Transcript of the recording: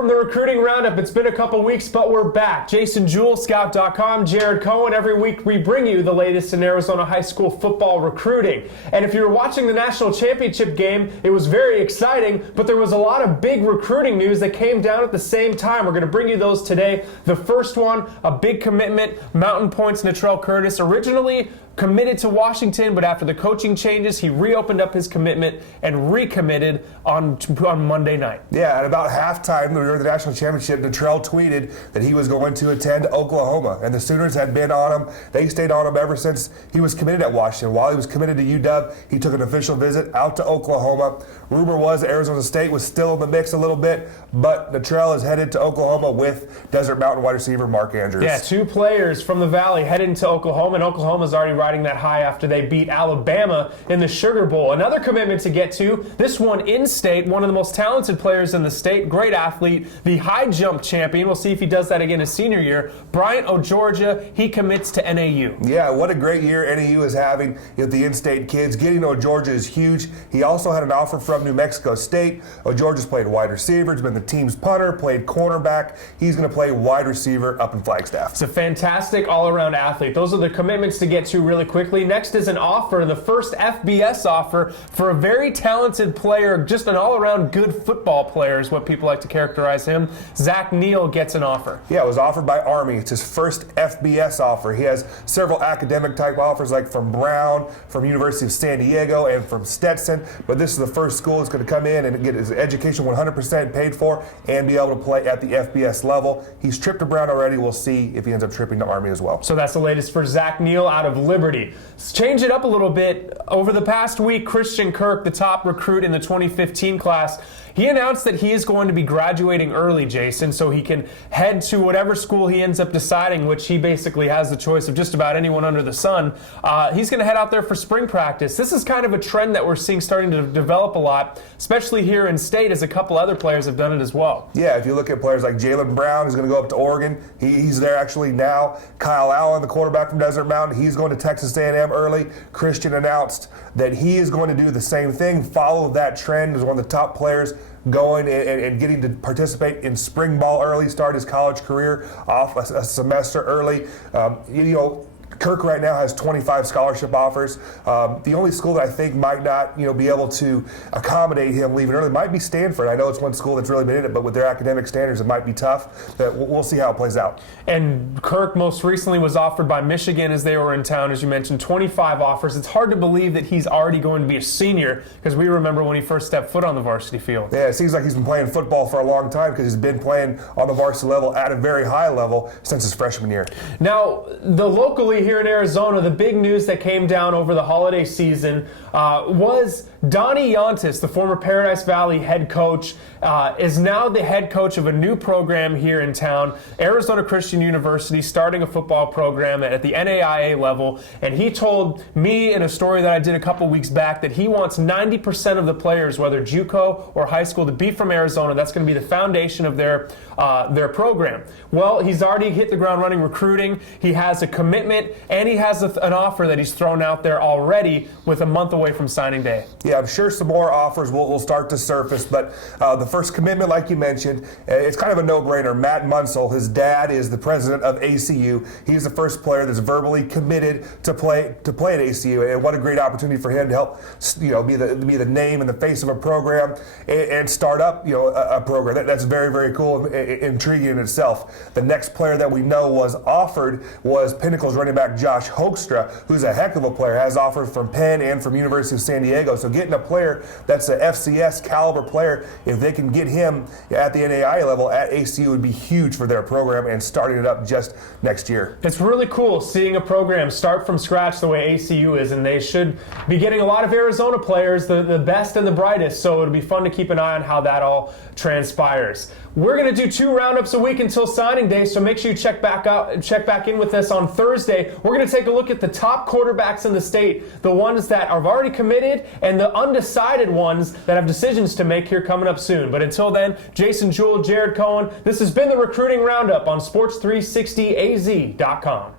from the Recruiting Roundup. It's been a couple weeks, but we're back. Jason Jewell, Scout.com, Jared Cohen. Every week we bring you the latest in Arizona high school football recruiting. And if you were watching the national championship game, it was very exciting, but there was a lot of big recruiting news that came down at the same time. We're going to bring you those today. The first one, a big commitment, Mountain Point's Natrell Curtis, originally committed to Washington, but after the coaching changes, he reopened up his commitment and recommitted on Monday night. Yeah, at about halftime during the national championship, Natrell tweeted that he was going to attend Oklahoma, and the Sooners had been on him. They stayed on him ever since he was committed at Washington. While he was committed to UW, he took an official visit out to Oklahoma. Rumor was that Arizona State was still in the mix a little bit, but Natrell is headed to Oklahoma with Desert Mountain wide receiver Mark Andrews. Yeah, two players from the Valley headed to Oklahoma, and Oklahoma's already riding that high after they beat Alabama in the Sugar Bowl. Another commitment to get to, this one in-state, one of the most talented players in the state, great athlete, the high jump champion. We'll see if he does that again his senior year. Bryant O'Georgia, he commits to NAU. Yeah, what a great year NAU is having with the in-state kids. Getting O'Georgia is huge. He also had an offer from New Mexico State. O'Georgia's played wide receiver, he's been the team's punter, played cornerback. He's going to play wide receiver up in Flagstaff. It's a fantastic all-around athlete. Those are the commitments to get to really quickly. Next is an offer, the first FBS offer for a very talented player, just an all-around good football player is what people like to characterize him. Zack Neal gets an offer. Yeah, it was offered by Army. It's his first FBS offer. He has several academic type offers like from Brown, from University of San Diego, and from Stetson, but this is the first school that's going to come in and get his education 100% paid for and be able to play at the FBS level. He's tripped to Brown already. We'll see if he ends up tripping to Army as well. So that's the latest for Zack Neal out of Liberty. Let's change it up a little bit. Over the past week, Christian Kirk, the top recruit in the 2015 class, he announced that he is going to be graduating early, Jason, so he can head to whatever school he ends up deciding, which he basically has the choice of just about anyone under the sun. He's going to head out there for spring practice. This is kind of a trend that we're seeing starting to develop a lot, especially here in state, as a couple other players have done it as well. Yeah, if you look at players like Jalen Brown, who's going to go up to Oregon. He's there actually now. Kyle Allen, the quarterback from Desert Mountain, he's going to Texas A&M early. Christian announced that he is going to do the same thing, follow that trend as one of the top players going and getting to participate in spring ball early, start his college career off a semester early. Kirk right now has 25 scholarship offers. The only school that I think might not, be able to accommodate him leaving early might be Stanford. I know it's one school that's really been in it, but with their academic standards, it might be tough. But we'll see how it plays out. And Kirk most recently was offered by Michigan as they were in town, as you mentioned, 25 offers. It's hard to believe that he's already going to be a senior because we remember when he first stepped foot on the varsity field. Yeah, it seems like he's been playing football for a long time because he's been playing on the varsity level at a very high level since his freshman year. Now, locally here in Arizona, the big news that came down over the holiday season was Donnie Yontis, the former Paradise Valley head coach, is now the head coach of a new program here in town, Arizona Christian University, starting a football program at the NAIA level. And he told me in a story that I did a couple weeks back that he wants 90% of the players, whether JUCO or high school, to be from Arizona. That's going to be the foundation of their program. Well, he's already hit the ground running recruiting. He has a commitment, and he has an offer that he's thrown out there already with a month away from signing day. Yeah, I'm sure some more offers will start to surface, but the first commitment, like you mentioned, it's kind of a no-brainer. Matt Munsell, his dad, is the president of ACU. He's the first player that's verbally committed to play at ACU, and what a great opportunity for him to help, be the name and the face of a program and start up, a program. That's very, very cool and intriguing in itself. The next player that we know was offered was Pinnacle's running back Josh Hoekstra, who's a heck of a player, has offers from Penn and from University of San Diego. So getting a player that's a FCS caliber player, if they can get him at the NAIA level at ACU, would be huge for their program and starting it up just next year. It's really cool seeing a program start from scratch the way ACU is, and they should be getting a lot of Arizona players, the best and the brightest, so it'll be fun to keep an eye on how that all transpires. We're going to do 2 roundups a week until signing day, so make sure you check back in with us on Thursday. We're going to take a look at the top quarterbacks in the state, the ones that have already committed and the undecided ones that have decisions to make here coming up soon. But until then, Jason Jewell, Jared Cohen, this has been the Recruiting Roundup on Sports360AZ.com.